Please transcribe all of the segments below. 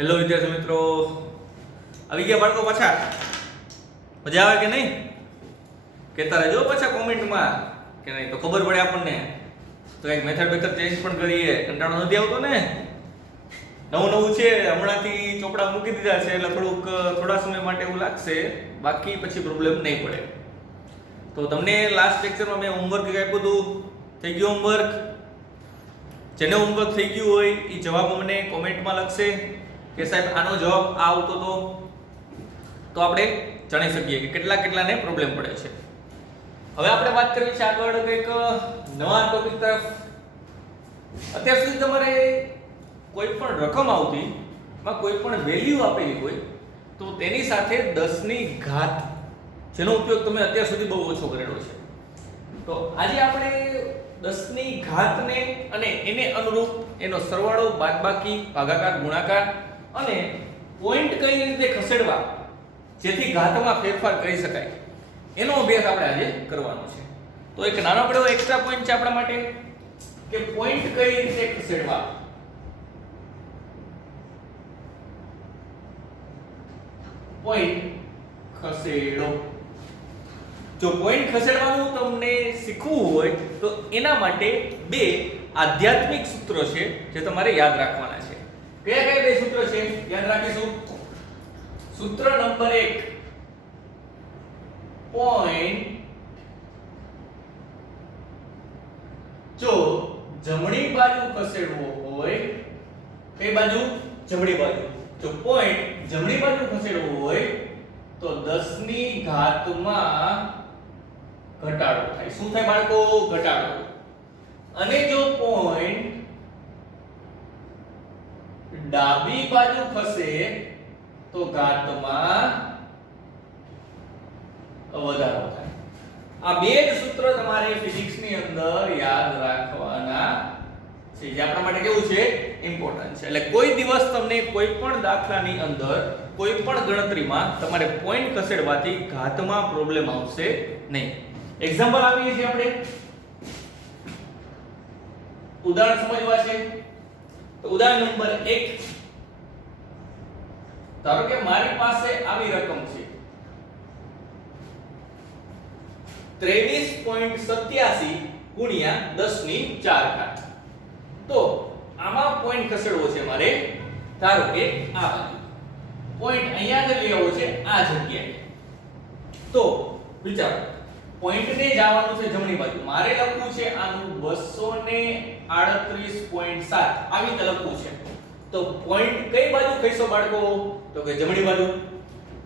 Hello વિદ્યાર્થી મિત્રો, આવી ગયા બાળકો પાછા? મજા આવે કે નહીં? કહેતા રહેજો પાછા કોમેન્ટમાં કે નહીં તો ખબર પડે આપણને. તો એક મેથડ ચેન્જ પણ કરીએ. કંટાળો નથી આવતો ને? નવું છે, હમણાંથી ચોપડા મૂકી દીધા છે એટલે થોડા સમય માટે એવું લાગશે, બાકી પછી પ્રોબ્લેમ નહીં પડે. તો તમને લાસ્ટ લેક્ચરમાં મેં હોમવર્ક આપ્યું હતું. થઈ ગયું હોમવર્ક? જેને હોમવર્ક થઈ ગયું હોય એ જવાબ અમને કોમેન્ટમાં લખશે કે સાહેબ આનો જવાબ આ આવતો હતો, તો આપણે જાણી શકીએ કે કેટલાને પ્રોબ્લેમ પડે છે. હવે આપણે વાત કરવી છે આગળ એક નવા ટોપિક તરફ. અત્યાર સુધી તમારે કોઈ પણ રકમ આવતી માં કોઈ પણ વેલ્યુ આપેલી હોય તો તેની સાથે 10 ની ઘાત, જેનો ઉપયોગ તમે અત્યાર સુધી બહુ ઓછો કરેલો છે. તો આજે આપણે 10 ની ઘાતને અને એને અનુરૂપ એનો સરવાળો, બાદબાકી, ભાગાકાર, ગુણાકાર અને પોઈન્ટ કઈ રીતે ખસેડવા જેથી ઘાતમાં ફેરફાર કરી શકાય એનો અભ્યાસ આપણે આજે કરવાનો છે. તો એક નાનકડો એક્સ્ટ્રા પોઈન્ટ છે આપણા માટે કે પોઈન્ટ કઈ રીતે ખસેડવા. પોઈન્ટ ખસેડો. જો પોઈન્ટ ખસેડવાનું તમને શીખવું હોય તો એના માટે બે આધ્યાત્મિક સૂત્રો છે જે તમારે યાદ રાખવાના છે. કયા કયા બે સૂત્રો છે યાદ રાખીશું? સૂત્ર નંબર 1, પોઈન્ટ જો જમણી બાજુ ખસેડવો હોય, કઈ બાજુ? જમણી બાજુ. જો પોઈન્ટ જમણી બાજુ ખસેડવો હોય તો 10 ની ઘાતમાં ઘટાડો થાય. શું થાય બાળકો? ઘટાડો. અને જો પોઈન્ટ ડાબી બાજુ ખસે તો ઘાતમાં વધારો થાય. આ બે જ સૂત્ર તમારે ફિઝિક્સ ની અંદર યાદ રાખવાના છે, જે આપણા માટે કેવું છે? ઇમ્પોર્ટન્ટ છે. એટલે કોઈ દિવસ તમને કોઈ પણ દાખલાની અંદર, કોઈ પણ ગણતરીમાં તમારે પોઈન્ટ ખસેડવાથી ઘાતમાં પ્રોબ્લેમ આવશે નહીં. એક્ઝામ્પલ આપીએ છીએ આપણે, ઉદાહરણ સમજવા છે. તો ઉદાહરણ નંબર 1, ધારો કે મારી પાસે આવી રકમ છે 23.87 ગુણ્યા 10 ની 4 ઘાત. તો આમાં પોઈન્ટ ખસેડવો છે મારે. ધારો કે આ બાજુ પોઈન્ટ અહીંયા જ લઈ આવવો છે, આ જગ્યાએ. તો વિચારો, પોઈન્ટ ને જવાનું છે જમણી બાજુ. મારે લખવું છે આનું 238.7 આવી રીતે લખવું છે. તો પોઈન્ટ કઈ બાજુ ખસ્યો બાળકો? તો કે જમણી બાજુ.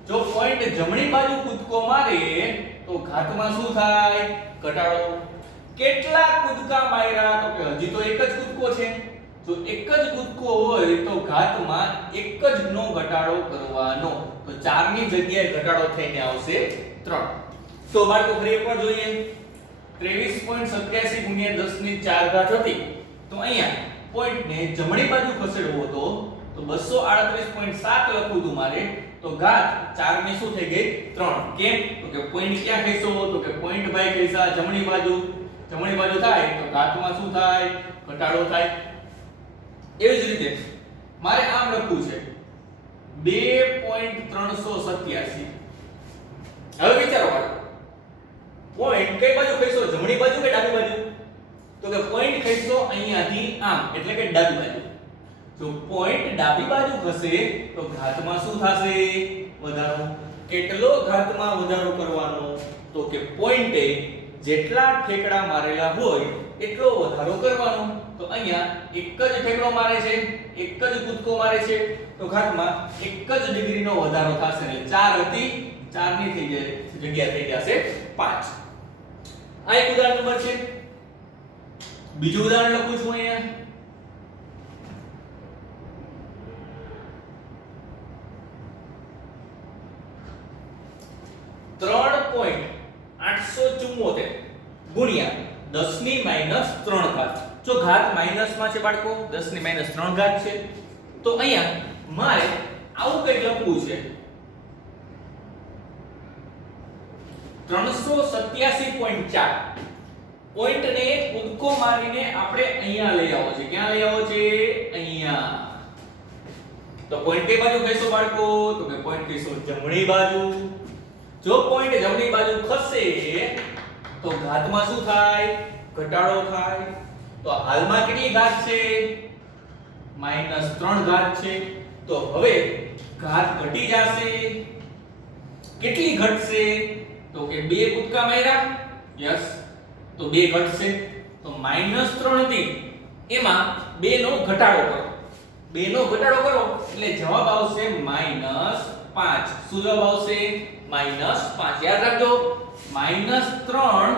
જો પોઈન્ટ જમણી બાજુ કૂદકો મારે તો ઘાતમાં શું થાય? ઘટાડો. કેટલા કૂદકા માર્યા? તો કે હજી તો એક જ કૂદકો છે. જો એક જ કૂદકો હોય તો ઘાતમાં એક જ નો ઘટાડો કરવાનો. તો 4 ની જગ્યાએ ઘટાડો થઈને આવશે 3. તો બાળકો ફરી એકવાર જોઈએ. 23.87 ગુણ્યા 10 ની 4 ઘાત હતી. તો અહીંયા પોઈન્ટ ને જમણી બાજુ ખસેડવો હતો તો 238.7 લખવું હતું મારે. તો ઘાત 4 ની શું થઈ ગઈ? 3. કેમ? તો કે પોઈન્ટ ક્યાં ખસ્યો? તો કે પોઈન્ટ બાય ખસ્યા જમણી બાજુ. જમણી બાજુ થાય તો ઘાતમાં શું થાય? ઘટાડો થાય. એવી જ રીતે મારે આમ લખવું છે 2.387. હવે વિચારો બાળકો, પોઈન્ટ કઈ બાજુ ખસ્યો? જમણી બાજુ કે ડાબી બાજુ? તો કે પોઈન્ટ ખસ્યો અહીંયાથી આમ, એટલે કે ડાબી બાજુ. જો પોઈન્ટ ડાબી બાજુ ખસે તો ઘાતમાં શું થશે? વધારો. કેટલો ઘાતમાં વધારો કરવાનો? તો કે પોઈન્ટે જેટલા ઠેકડા મારેલા હોય એટલો વધારો કરવાનો. તો અહીંયા એક જ ઠેકડો મારે છે, એક જ કૂદકો મારે છે, તો ઘાતમાં એક જ ડિગ્રીનો વધારો થશે. એટલે 4 હતી, 4 ની થઈ જગ્યા થઈ જશે 5. આ એક ઉદાહરણ નંબર છે. બીજું ઉદાહરણ લખું છું અહીંયા. .874 ગુણ્યા 10 ની -3 ઘાત. જો ઘાત માઈનસમાં છે બાળકો, 10 ની -3 ઘાત છે, તો અહીંયા મારે આવું કંઈક લખવું છે 387.4. પોઈન્ટ ને કૂદકો મારીને આપણે અહીંયા લઈ આવો છે. ક્યાં લઈ આવો છે? અહીંયા. તો તો પોઈન્ટ કઈ બાજુ કહીશું બાળકો? તો કે પોઈન્ટ કહીશું જમણી બાજુ. જો પોઈન્ટ જમણી બાજુ ખસે તો ઘાતમાં શું થાય? ઘટાડો થાય. તો હાલમાં કેટલી ઘાત છે? -3 ઘાત છે. તો હવે ઘાત ઘટી જશે. કેટલી ઘટશે? તો કે 2 કૂદકા માર્યા. યસ, તો 2 ઘટશે. તો -3 થી એમાં 2 નો ઘટાડો કરો. 2 નો ઘટાડો કરો એટલે જવાબ આવશે -5. શું જવાબ આવશે? -5. યાદ રાખજો, -3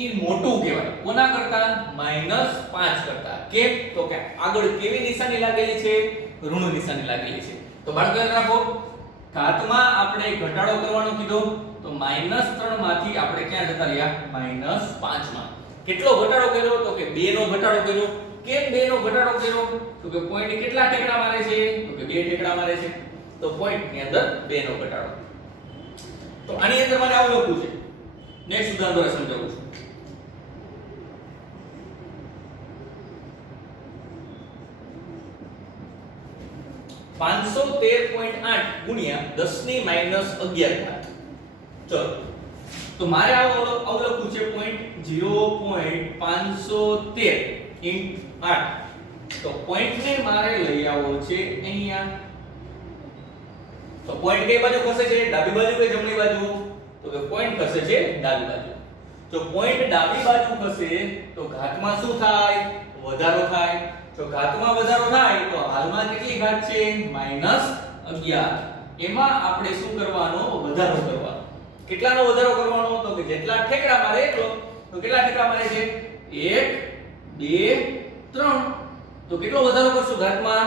ઈ મોટું કહેવાય. કોના કરતા? -5 કરતા. કેમ? તો કે આગળ કેવી નિશાની લાગેલી છે? ઋણ નિશાની લાગેલી છે. તો બાળકો યાદ રાખો, ઘાતમાં આપણે ઘટાડો કરવાનો કીધો, તો -3 માંથી આપણે ક્યાં જતા રહ્યા? -5 માં. કેટલો ઘટાડો કર્યો? તો કે 2 નો ઘટાડો કર્યો. કેમ 2 નો ઘટાડો કર્યો? તો કે પોઈન્ટ કેટલા ઠેકડા મારે છે? તો કે 2 ઠેકડા મારે છે. તો પોઈન્ટ ની અંદર 2 નો ઘટાડો. તો આની અંદર મારે આવું લખવું છે. નેક્સ્ટ ઉદાહરણ દ્વારા સમજાવું છું. 513.8 ગુણ્યા 10 ની -11 ઘાત. ચલો, તો મારે આવું લખવું છે પોઈન્ટ 0.513 * 8. તો પોઈન્ટ ને મારે લઈ આવવો છે અહીંયા. તો પોઈન્ટ કઈ બાજુ ખસે છે? ડાબી બાજુ કે જમણી બાજુ? તો કે પોઈન્ટ ખસે છે ડાબી બાજુ. જો પોઈન્ટ ડાબી બાજુ ખસે તો ઘાતમાં શું થાય? વધારો થાય. જો ઘાતમાં વધારો થાય તો હાલમાં કેટલી ઘાત છે? -11. એમાં આપણે શું કરવાનો? વધારો કરવાનો. કેટલાનો વધારો કરવાનો? તો કે જેટલા ઠેકડા મારે એટલો. તો કેટલા ઠેકડા મારે છે? 1 2 3. તો કેટલો વધારો કરશું? ઘાતમાં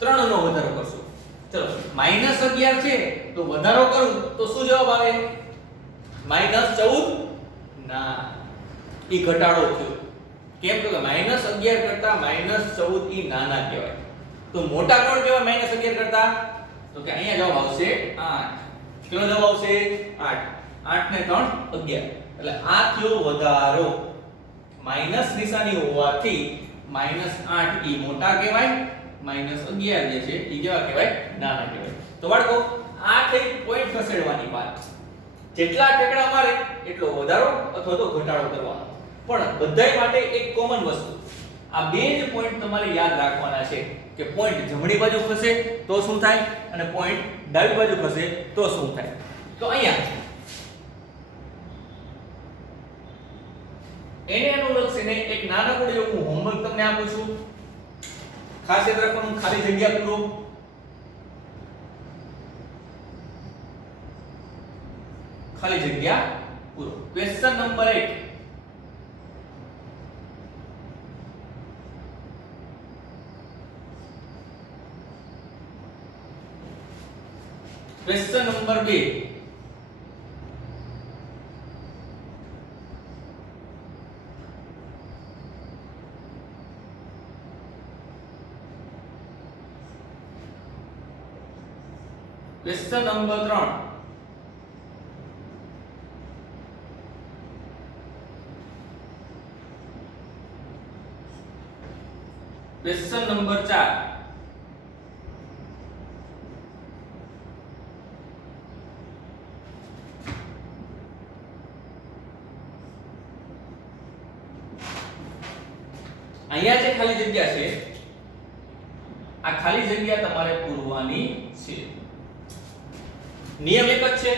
3 નો વધારો કરશું. ચલો, -11 છે તો વધારો કરું તો શું જવાબ આવે? -14. ના, ઈ ઘટાડો થયો. કેમ? તો કે -11 કરતા -14 ઈ નાના કહેવાય. તો મોટા કોણ કહેવાય -11 કરતા? તો કે અહીંયા જવાબ આવશે 8. કેટલો જવાબ આવશે? 8. 8 ને 3 11. એટલે આ થયો વધારો. માઈનસ નિશાની હોવાથી -8 ઈ મોટા કહેવાય, -11 જે છે ઈ કેવા કહેવાય? નાના કહેવાય. તો બાળકો, આ થઈ પોઈન્ટ ખસેડવાની વાત. જેટલા ઠેકડા મારે એટલો વધારો અથવા તો ઘટાડો કરવાનો. પણ બધાય માટે એક કોમન વસ્તુ, આ બે જ પોઈન્ટ તમારે યાદ રાખવાના છે કે પોઈન્ટ જમણી બાજુ ખસે તો શું થાય અને પોઈન્ટ ડાબી બાજુ ખસે તો શું થાય. તો અહીંયા એને અનુલક્ષીને એક નાનકડું એવું હોમવર્ક તમને આપું છું. ખાસ યાદ રાખવાનું, ખાલી જગ્યા પૂરો. ખાલી જગ્યા પૂરો. Question number 1. Question number 2. Question number 3. Question number 4. અહીંયા જે ખાલી જગ્યા છે આ ખાલી જગ્યા તમારે પૂરવાની છે. નિયમ એક જ છે,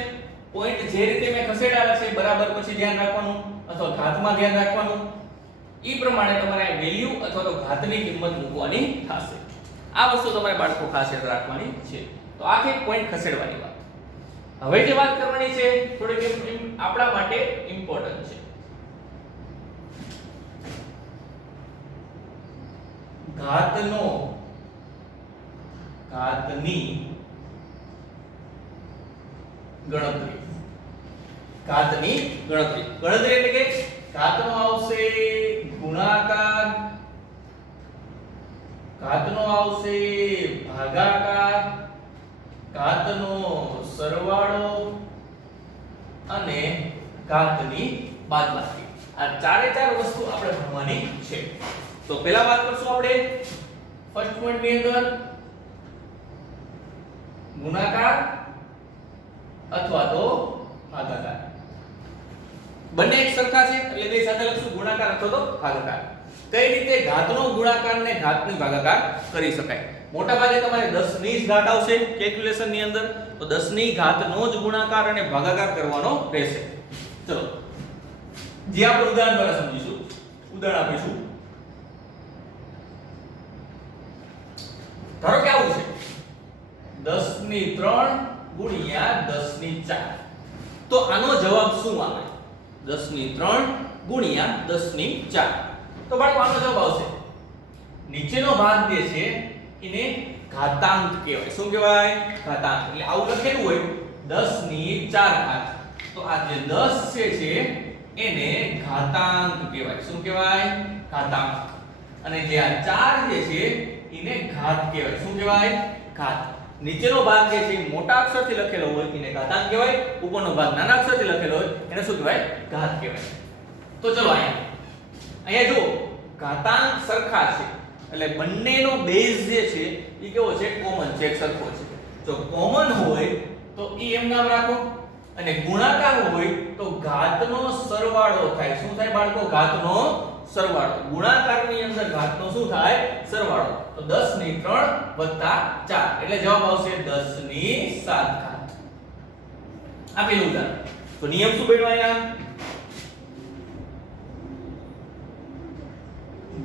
પોઈન્ટ જે રીતે મેં ખસેડાયા છે બરાબર પછી ધ્યાન રાખવાનું અથવા ઘાતમાં ધ્યાન રાખવાનું. ઈ પ્રમાણે તમારે વેલ્યુ અથવા તો ઘાતની કિંમત મૂકવાની થશે. આ વસ્તુ તમારે બાળકો ખાસ યાદ રાખવાની છે. તો આ છે પોઈન્ટ ખસેડવાની વાત. હવે જે વાત કરવાની છે થોડીક આપણા માટે ઇમ્પોર્ટન્ટ છે. ઘાતની ગણતરી. ઘાતની ગણતરી એટલે કે ઘાતનો આવશે ગુણાકાર, ઘાતનો આવશે ભાગાકાર, ઘાતનો સરવાળો અને ઘાતની બાદબાકી. આ ચારે ચાર વસ્તુ આપણે ભણવાની છે. તો પહેલા વાત કરશું આપણે ફર્સ્ટ પોઈન્ટ ની અંદર ગુણાકાર અથવા તો ભાગાકાર. બંને એક સરખા છે એટલે બે સાથે લખશું ગુણાકાર અથવા તો ભાગાકાર. કઈ રીતે ઘાતનો ગુણાકાર ને ઘાતની ભાગાકાર કરી શકાય? મોટા ભાગે તમારે 10 ની જ ઘાત આવશે કેલ્ક્યુલેશન ની અંદર, તો 10 ની ઘાતનો જ ગુણાકાર અને ભાગાકાર કરવાનો રહેશે. ચલો જે આપણે ઉદાહરણ દ્વારા સમજીશું. ઉદાહરણ આપીશું. ધારો કે આવું છે 10 ની 3 ગુણ્યા 10 ની 4. તો આનો જવાબ શું આવે? 10 ની 3 ગુણ્યા 10 ની 4. તો બાળકો આનો જવાબ આવશે, નીચેનો ભાગ જે છે એને ઘાતાંક કહેવાય. શું કહેવાય? ઘાતાંક. એટલે આવું લખેલું હોય 10 ની 4 ઘાત, તો આ જે 10 છે એને ઘાતાંક કહેવાય. શું કહેવાય? ઘાતાંક. અને જે આ 4 જે છે એને ઘાત કહેવાય. શું કહેવાય? ઘાત. નીચેનો ભાગ જે છે મોટા અક્ષરથી લખેલો હોય એને ઘાતાંક કહેવાય, ઉપરનો ભાગ નાના અક્ષરથી લખેલો હોય એને શું કહેવાય? ઘાત કહેવાય. તો ચલો અહીંયા જો ઘાતાંક સરખા છે એટલે બંનેનો બેઝ જે છે એ કેવો છે? કોમન છે, એક સરખો છે. જો કોમન હોય તો એ એમ નામ રાખો, અને ગુણાકાર હોય તો ઘાતનો સરવાળો થાય. શું થાય બાળકો? ઘાતનો સરવાળો. ગુણાકારની અંદર ઘાતનો શું થાય? સરવાળો. તો 10 ની 3 વત્તા 4 એટલે જવાબ આવશે 10 ની 7 ઘાત. આપેલું ઉદાહરણ. તો નિયમ શું બન્યો અહીંયા?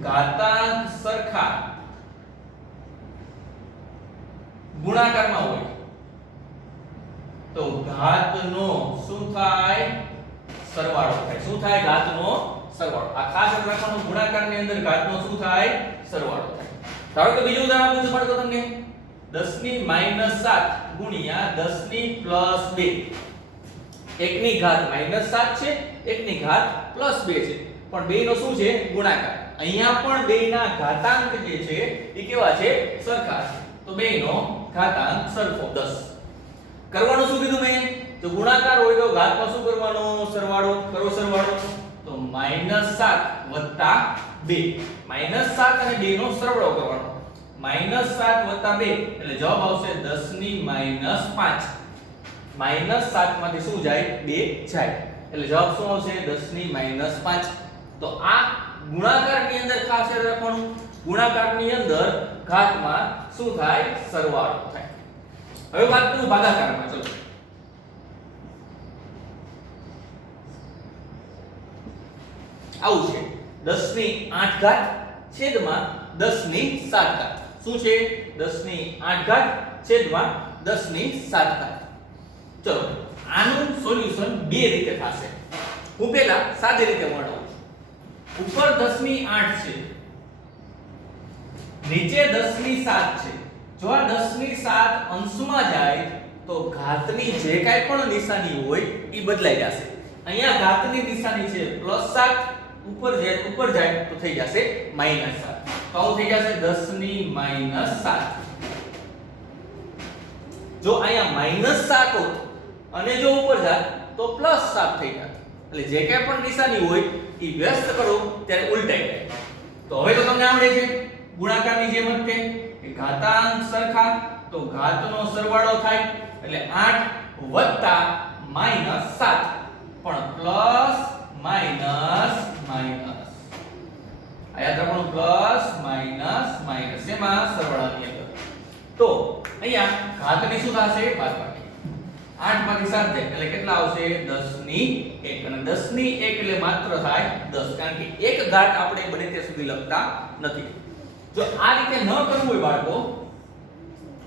ઘાતાંક સરખા ગુણાકારમાં હોય તો ઘાતનો શું થાય? સરવાળો થાય. શું થાય? ઘાતનો સરવાળો. આ ખાસ યાદ રાખવાનું, ગુણાકારની અંદર ઘાતનો શું થાય? સરવાળો થાય. ધારો કે બીજું ઉદાહરણ આપું છું બાળકો તમને. 10 ની -7 ગુણ્યા 10 ની +2. એકની ઘાત -7 છે, એકની ઘાત +2 છે, પણ બેયનો શું છે? ગુણાકાર. અહીંયા પણ બેયના ઘાતાંક જે છે એ કેવા છે? સરખા છે. તો બેયનો ઘાતાંક સરખો 10. કરવાનું શું કીધું મેં? જો ગુણાકાર હોય તો ઘાતમાં શું કરવાનો? સરવાળો. કરો સરવાળો. તો -7 વત્તા 2. -7 અને 2 નો સરવાળો કરવાનો. -7 વત્તા 2 એટલે જવાબ આવશે 10 ની -5. -7 માંથી શું જાય? 2 જાય. એટલે જવાબ શું આવશે? 10 ની -5. તો આ ગુણાકારની અંદર ખાસ યાદ રાખવાનું, ગુણાકારની અંદર ઘાતમાં શું થાય? સરવાળો થાય. હવે વાત કરું ભાગાકારમાં. ચલો આવું છે 10 ની 8 ઘાત છેદમાં 10 ની 7 ઘાત. શું છે? 10 ની 8 ઘાત છેદમાં 10 ની 7 ઘાત. ચલો આનું સોલ્યુશન બે રીતે થશે. હું પહેલા સાદી રીતે વર્ણવું છું. ઉપર 10 ની 8 છે, નીચે 10 ની 7 છે. જો આ 10 ની 7 અંશમાં જાય તો ઘાતની જે કાંઈ પણ નિશાની હોય એ બદલાઈ જશે. અહીંયા ઘાતની નિશાની છે +7, ઉપર જાય તો થઈ જશે -7. તો આવું થઈ જશે 10 ની -7. જો અહીંયા -7 હોત અને જો ઉપર જાય તો +7 થઈ જાય. એટલે જે કાંઈ પણ નિશાની હોય એ વ્યસ્ત કરો ત્યારે ઉલટાઈ જાય. તો હવે તો તમને આવડે છે ગુણાકારની જેમ જ તે કે ઘાતાંક સરખા તો ઘાતનો સરવાળો થાય. એટલે 8 વત્તા -7 પણ પ્લસ માઈનસ માઈનસ. આ યાદ રાખવાનું, પ્લસ માઈનસ માઈનસ એમાં સરવાળાની અંદર. તો અહીંયા ઘાતની શું થશે? બાદબાકી. 8 માંથી 7 જાય એટલે કેટલા આવશે? 10 ની 1. અને 10 ની 1 એટલે માત્ર થાય 10, કારણ કે એક ઘાત આપણે બને ત્યાં સુધી લખતા નથી. જો આ રીતે ન કરવું હોય બાળકો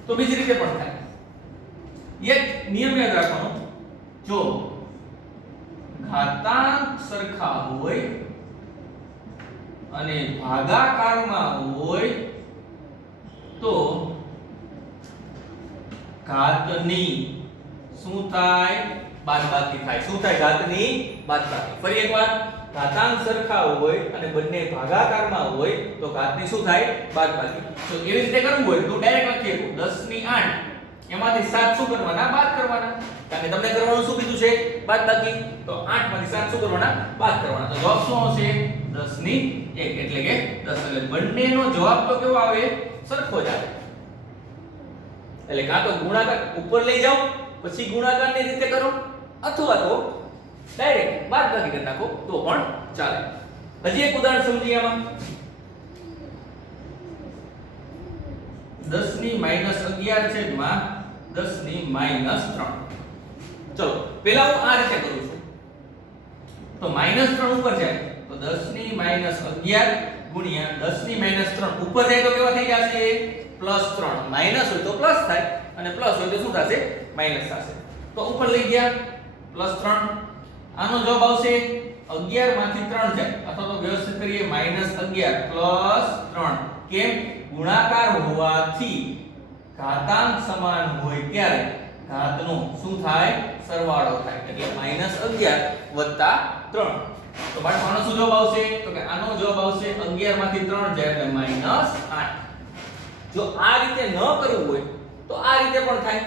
તો બીજી રીતે પણ થાય. એક નિયમ યાદ રાખવાનો, જો ઘાતાંક સરખા હોય અને ભાગાકારમાં હોય તો ઘાતની શું થાય? બાદબાકી થાય. શું થાય? ઘાતની બાદબાકી. ફરી એકવાર, ઘાતાંક સરખા હોય અને બંને ભાગાકારમાં હોય તો ઘાતની શું થાય? બાદબાકી. તો એવી રીતે કરવું હોય તો ડાયરેક્ટ લખીએ 10 ની 8 એમાંથી 7 શું કરવાના? બાદ કરવાના. કારણ કે તમને કરવાનું શું કીધું છે? બાદબાકી. તો 8 માંથી 7 શું કરવાના? બાદ કરવાના. તો જવાબ શું આવશે? 10 ની 1 એટલે કે 10. એટલે બંનેનો જવાબ તો કેવો આવે? સરખો જ આવે. એટલે કાં તો ગુણાકાર ઉપર લઈ જાઓ પછી ગુણાકારની રીતે કરો અથવા તો ડાયરેક્ટ બાદબાકી કરી નાખો તો પણ ચાલે. હજી એક ઉદાહરણ સમજીએ આમાં. 10 ની -11 છેદમાં 10 ની -3. ચલો પહેલા હું આ રીતે કરું છું. તો -3 ઉપર જાય તો 10 ની -11 ગુણ્યા 10 ની -3 ઉપર જાય તો કેવા થઈ જશે +3. માઈનસ હોય તો પ્લસ થાય અને પ્લસ હોય તો શું થશે માઈનસ થશે. તો ઉપર લઈ ગયા +3. આનો જવાબ આવશે 11 માંથી 3 જાય અથવા તો વ્યવસ્થિત કરીએ -11 +3. કેમ? ગુણાકાર હોવાથી ઘાતાંક સમાન હોય ત્યારે ઘાતનો શું થાય સરવાળો થાય એટલે -11 + 3. તો બાળકો આનો શું જવાબ આવશે? તો કે આનો જવાબ આવશે 11 માંથી 3 જાય એટલે -8. જો આ રીતે ન કરવું હોય તો આ રીતે પણ થાય.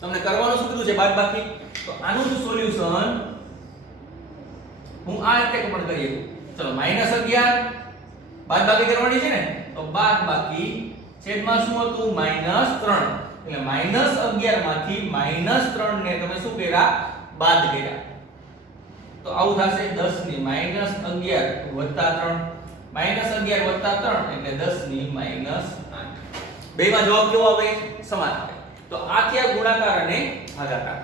તમને કરવાનું શું કીધું છે બાદબાકી. તો આનું શું સોલ્યુશન હું આ રીતે પણ કરી શકું. ચલો -11 બાદબાકી કરવાની છે ને તો બાદબાકી છેદમાં શું હતું -3 એટલે -11 માંથી -3 ને તમે શું કર્યા બાદ કર્યા તો આવું થશે 10 ની -11 વત્તા 3 -11 વત્તા 3 એટલે 10 ની -8. બેમાં જવાબ કેવો આવે સમાન આવે. તો આ થયા ગુણાકાર અને ભાગાકાર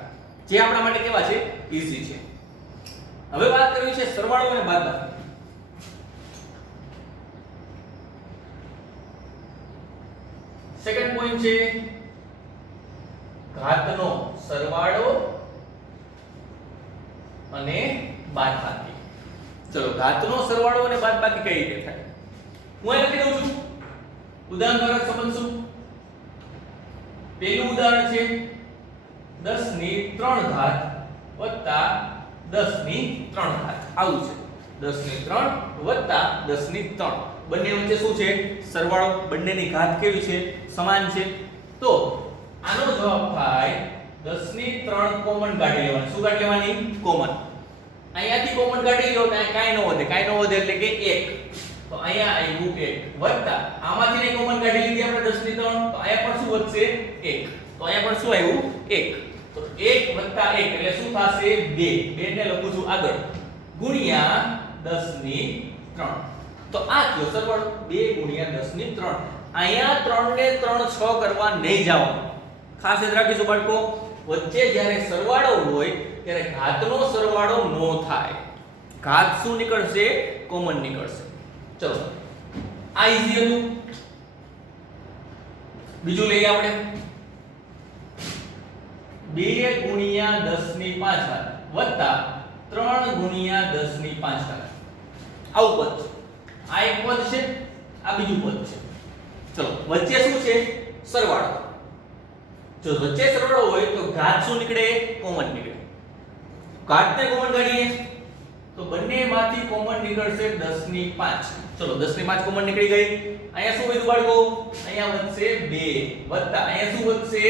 જે આપણા માટે કેવા છે ઈઝી છે. હવે વાત કરવી છે સરવાળો અને બાદબાકી. સેકન્ડ પોઈન્ટ છે ઘાતનો સરવાળો અને બાદબાકી. ચલો ઘાતનો સરવાળો અને બાદબાકી કઈ રીતે થાય હું અહીં લખી દઉં છું. ઉદાહરણ દ્વારા સમજશું. પહેલું ઉદાહરણ છે 10 ની 3 ઘાત વત્તા 10 ની 3 ઘાત. આવું છે 10 ની 3 વત્તા 10 ની 3. બંને વચ્ચે શું છે સરવાળો. બંનેની ઘાત કેવી છે સમાન છે. તો આનો જવાબ થાય 10 ની 3 કોમન કાઢી લેવાની. શું કાઢી લેવાની કોમન. અહીંયાથી કોમન કાઢી લો તો કાઈ ન વધે. કાઈ ન વધે એટલે કે 1. તો અહીંયા આવ્યું 1 વત્તા આમાંથી ને કોમન કાઢી લીધી આપણે 10 ની 3 તો અહીંયા પણ શું વધશે 1. તો અહીંયા પણ શું આવ્યું 1. તો 1 વત્તા 1 એટલે શું થશે 2. 2 ને લખું છું આગળ ગુણ્યા 10 ની 3. તો આ થયો સરવાળો 2 ગુણ્યા 10 ની 3. અહીંયા 3 ને 3 6 કરવા નહીં જવાનું. ખાસ યાદ રાખીશું બાળકો વચ્ચે જ્યારે સરવાળો હોય ત્યારે ઘાતનો સરવાળો નો થાય. ઘાત શું નીકળશે કોમન નીકળશે. ચલો આ ઈઝી હતું. બીજું લઈએ આપણે 2 ગુણ્યા 10 ની 5 વત્તા 3 ગુણ્યા 10 ની 5. આવું પદ છે. આ એક પદ છે આ બીજું પદ છે. ચલો વચ્ચે શું છે સરવાળો. જો વચ્ચે સરવાળો હોય તો ઘાત શું નીકળે કોમન નીકળે. ઘાતને કોમન કાઢીએ તો બંનેમાંથી કોમન નીકળશે 10 ની 5. ચલો 10 ની 5 કોમન નીકળી ગઈ. અહીંયા શું વધ્યું બાળકો અહીંયા વધશે 2 વત્તા અહીંયા શું વધશે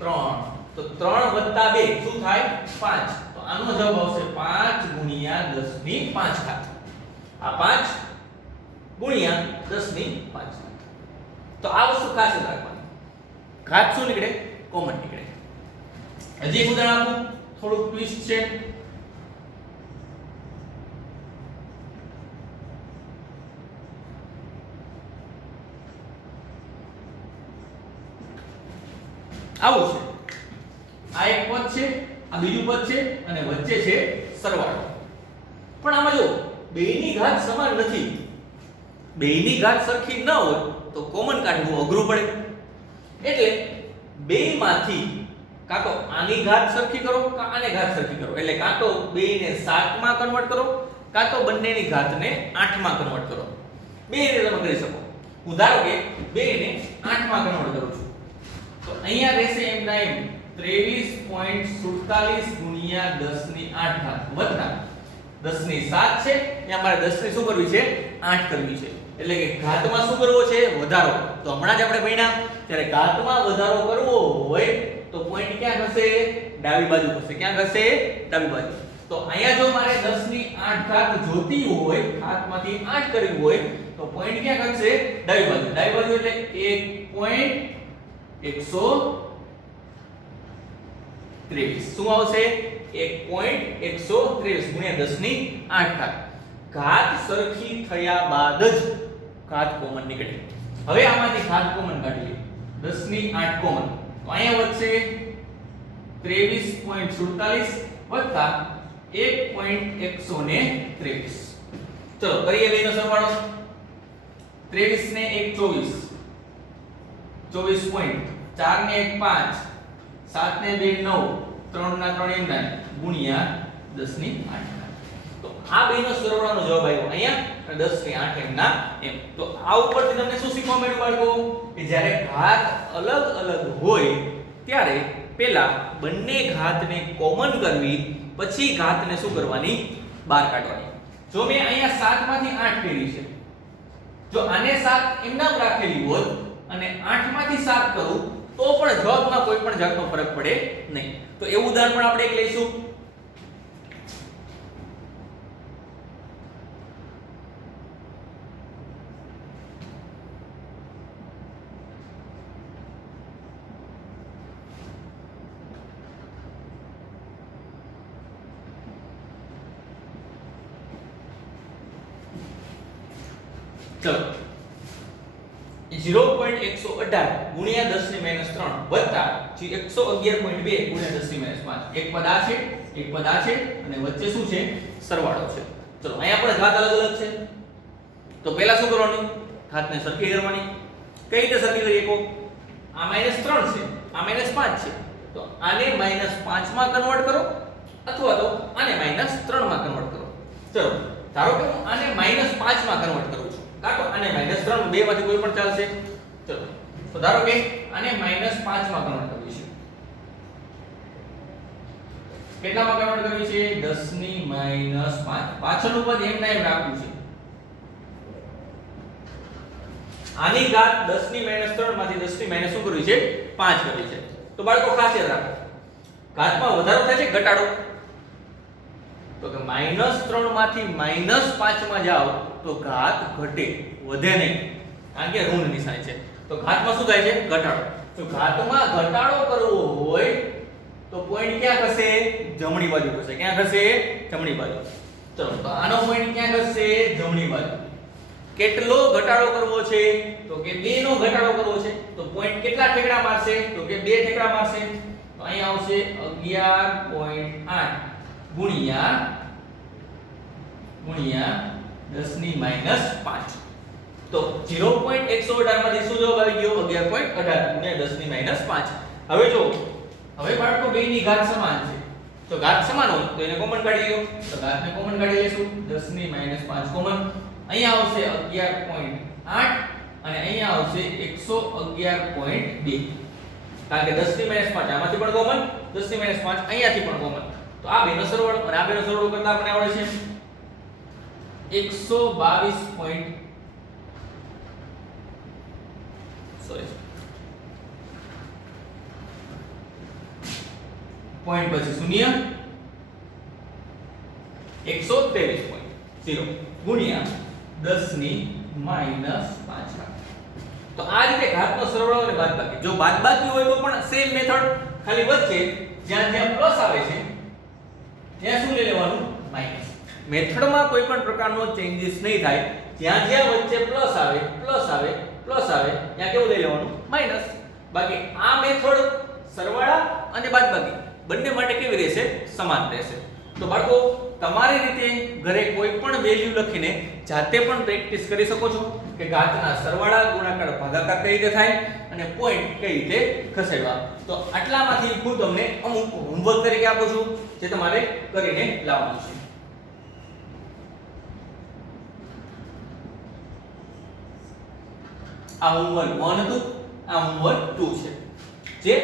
3. તો 3 વત્તા 2 શું થાય 5. તો આનો જવાબ આવશે 5 ગુણ્યા 10 ની 5 ઘાત. આ 5 ગુણ્યા 10 ની 5. તો આ વસ્તુ ખાસ યાદ રાખવાની. ઘાત શું નીકળે કોમન નીકળે. હજી એક ઉદાહરણ આપું. થોડું ટ્વિસ્ટ છે. આવું છે. આ એક પદ છે આ બીજું પદ છે અને વચ્ચે છે સરવાળો. પણ આમાં જો બેયની ઘાત સમાન નથી. બેયની ઘાત સરખી ન હોય તો કોમન કાઢવું અઘરું પડે. એટલે બેયમાંથી કાં તો આની ઘાત સરખી કરો કાં આને ઘાત સરખી કરો. એટલે કાં તો બેયને 7 માં કન્વર્ટ કરો કાં તો બંનેની ઘાતને 8 માં કન્વર્ટ કરો. બે રીતે તમે કરી શકો. હું ધારો કે બેયને 8 માં કન્વર્ટ કરું છું તો અહીંયા રહેશે એમના એમ 23.47 ગુણ્યા 10 ની 8 ઘાત વત્તા 10 ની 7 છે. અહીંયા મારે 10 ની શું કરવી છે 8 કરવી છે. એટલે કે ઘાતમાં શું કરવો છે વધારો. તો હમણાં જ આપણે ભણ્યા ત્યારે ઘાતમાં વધારો કરવો હોય તો પોઈન્ટ ક્યાં હશે ડાબી બાજુ હશે. ક્યાં હશે ડાબી બાજુ. તો અહીંયા જો મારે 10 ની 8 ઘાત જોતી હોય ઘાતમાંથી 8 કરવી હોય તો પોઈન્ટ ક્યાં હશે ડાબી બાજુ. ડાબી બાજુ એટલે 1.1 23 શું આવશે 1.123 ગુણ્યા 10 ની 8 ઘાત. ઘાત સરખી થયા બાદ જ ઘાત કોમન નીકળે. હવે આમાંથી ઘાત કોમન કાઢીએ 10 ની 8 કોમન તો અહીંયા વધશે 23.47 વત્તા 1.123. ચલો કરીએ બેનો સરવાળો. 23 ને 1 24 24 પોઈન્ટ 4 ને 1 5 7 ને 2 9 3 ના 3 એમ 9 ગુણ્યા 10 ની 8. તો આ બેનો સરવાળાનો જવાબ આવ્યો અહીંયા 10 ની 8 એમ ના એમ. તો આ ઉપરથી તમને શું શીખવા મળ્યું બાળકો કે જ્યારે ઘાત અલગ અલગ હોય ત્યારે પહેલા બંને ઘાતને કોમન કરવી પછી ઘાતને શું કરવાની બહાર કાઢવાની. જો મેં અહીંયા 7 માંથી 8 કરી છે, જો આને 7 એમ નામ રાખેલી હોત અને 8 માંથી 7 કરું તો પણ જવાબમાં કોઈ પણ જાતનો ફરક પડે નહીં. તો એવું ઉદાહરણ પણ આપણે એક લઈશું. ચલો 0.118 ગુણ્યા 10 ની -3 વત્તા 111.2 ગુણ્યા 10 ની -5. એક પદ આ છે, એક પદ આ છે અને વચ્ચે શું છે સરવાળો છે. ચલો અહીંયા પણ ઘાત અલગ અલગ છે તો પહેલા શું કરવાનું ઘાતને સરખી કરવાની. કઈ રીતે સરખી કરીએ કો? આ -3 છે, આ -5 છે તો આને -5 માં કન્વર્ટ કરો અથવા તો આને -3 માં કન્વર્ટ કરો. ચલો ધારો કે હું આને -5 માં કન્વર્ટ કરું છું કાં તો આને -3 બે માંથી કોઈ પણ ચાલશે. ચલો તો ધારો કે આને -5 માં કન્વર્ટ કરવી છે. કેટલામાં કન્વર્ટ કરવી છે? 10 ની -5. પાછળનું પદ એમ ના એમ રાખવું છે. આની ઘાત 10 ની -3 માંથી 10 ની શું કરવી છે 5 કરવી છે. તો બાળકો ખાસ યાદ રાખો ઘાતમાં વધારો થાય છે ઘટાડો? તો કે -3 માંથી -5 માં જાઓ તો ઘાત ઘટે વધે નહીં કારણ કે ઋણ નિશાની છે. તો ઘાતમાં શું થાય છે ઘટાડો. તો ઘાતમાં ઘટાડો કરવો હોય તો પોઈન્ટ ક્યાં ખસે? જમણી બાજુ ખસે. ક્યાં ખસે? જમણી બાજુ. ચલો તો આનો પોઈન્ટ ક્યાં ખસે? જમણી બાજુ. કેટલો ઘટાડો કરવો છે? તો કે 2 નો ઘટાડો કરવો છે. તો પોઈન્ટ કેટલા ઠેકડા મારશે? તો કે 2 ઠેકડા મારશે. તો અહીંયા આવશે 11.8 ગુણ્યા 10 ની -5. તો 0.118 માંથી શું જવાબ આવી ગયો? 11.18 ગુણ્યા 10 ની -5. હવે જો હવે બાળકો બેની ઘાત સમાન છે. તો ઘાત સમાન હોય તો એને કોમન કાઢી લો. તો ઘાતને કોમન કાઢી લેશું. 10 ની -5 કોમન. અહીંયા આવશે 11.8 અને અહીંયા આવશે 111.2. કારણ કે 10 ની -5 આમાંથી પણ કોમન, 10 ની -5 અહીંયાથી પણ કોમન. તો આ બેનો સરવાળો અને આ બેનો સરવાળો કરતા આપણને આવડે છે 122. પોઈન્ટ પછી શૂન્ય 123.0 ગુણ્યા 10 ની -5. તો આ રીતે ઘાતનો સરવાળો અને બાદબાકી. જો બાદબાકી હોય તો પણ સેમ મેથડ, ખાલી વચ્ચે જ્યાં જ્યાં પ્લસ આવે છે ત્યાં શું લઈ લેવાનું? માઈનસ. મેથડમાં કોઈ પણ પ્રકારનો ચેન્જીસ નહીં થાય. જ્યાં જ્યાં વચ્ચે પ્લસ આવે ત્યાં કેવું લઈ લેવાનું? માઈનસ. બાકી આ મેથડ સરવાળા અને બાદબાકી બંને માટે કેવી રહેશે? સમાન રહેશે. તો બાળકો તમારી રીતે ઘરે કોઈ પણ વેલ્યુ લખીને જાતે પણ પ્રેક્ટિસ કરી શકો છો કે ઘાતના સરવાળા, ગુણાકાર, ભાગાકાર કઈ રીતે થાય અને પોઈન્ટ કઈ રીતે ખસેડવા. તો આટલામાંથી હું તમને અમુક હોમવર્ક તરીકે આપું છું જે તમારે કરીને લાવવાનું છે. આ હોમવર્ક 1 હતું, આ હોમવર્ક 2 છે જે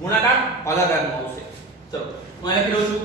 ગુણાકાર ભાગાકારમાં આવશે. ચલો હું અહીં લખી દઉં છું.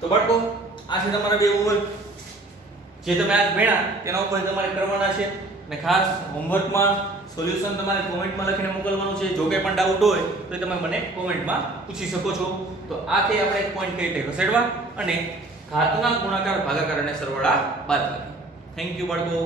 તો બાળકો આ છે તમારા બે હોમવર્ક જે તમે આજ ભણ્યા તેના ઉપર તમારે કરવાના છે અને ખાસ હોમવર્કમાં સોલ્યુશન તમારે કોમેન્ટમાં લખીને મોકલવાનું છે. જો કંઈ પણ ડાઉટ હોય તો તમે મને કોમેન્ટમાં પૂછી શકો છો. તો આથી આપણે એક પોઈન્ટ કઈ રીતે ખસેડવા અને ઘાતના ગુણાકાર ભાગાકાર અને સરવાળા બાદબાકી. થેન્ક યુ બાળકો.